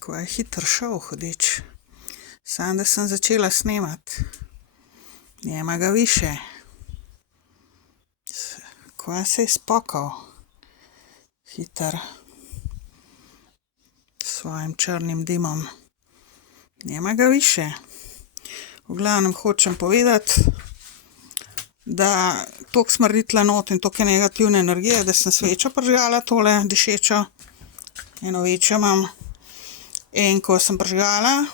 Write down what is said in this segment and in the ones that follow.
Ko je hitro šel hudič. Sam, da sem začela snemat. Nema ga više. Kva se je spokal. Hiter. S svojim črnim dimom. Nema ga više. V glavnem hočem povedati, da toliko smrdi tule not in toliko je negativne energije, da sem svečo prižgala tole dišečo. Eno večjo imam. In ko sem prižgala,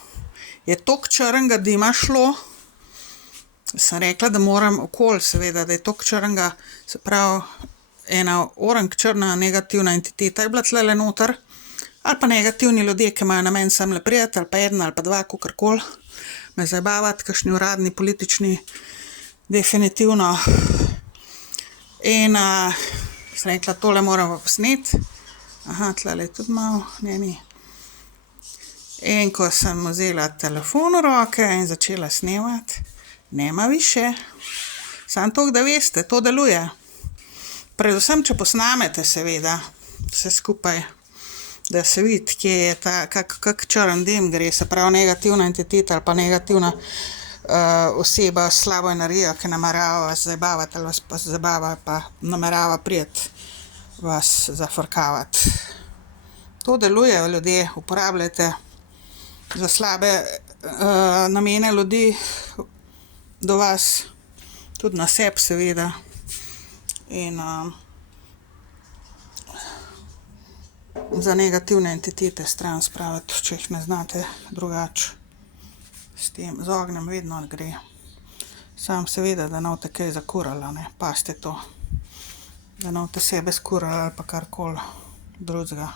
je toliko črnega dima šlo, sem rekla, da moram okoli, seveda, da je toliko črnega, se pravi, ena orang črna negativna entiteta je bila tlele noter, ali pa negativni ljudje, ki imajo namen semle priti, ali pa eden, ali pa dva, kakorkoli, me zabavati, kakšni uradni, politični, definitivno. In sem rekla, tole moramo posneti. Aha, tlele je tudi malo, ne, ni. In ko sem vzela telefon v roke in začela snemati, nema više. Samo toliko, da veste, to deluje. Predvsem, če posnamete, seveda, vse skupaj, da se vidi, kje je ta, kak črn dim gre, se pravi negativna entiteta ali pa negativna oseba s slabo energijo, ki namerava vas zabavati ali vas pa zabava, pa namerava priti vas zafrkavati. To deluje, ljudje, uporabljajte za slabe namene ljudi do vas, tudi na sebi, seveda. In za negativne entitete stran spraviti, če jih ne znate drugače. S tem, z ognjem vedno gre. Sam seveda, da ne boste kaj zakurali, ne, pazite to. Da ne boste sebe skurali ali pa karkoli drugega.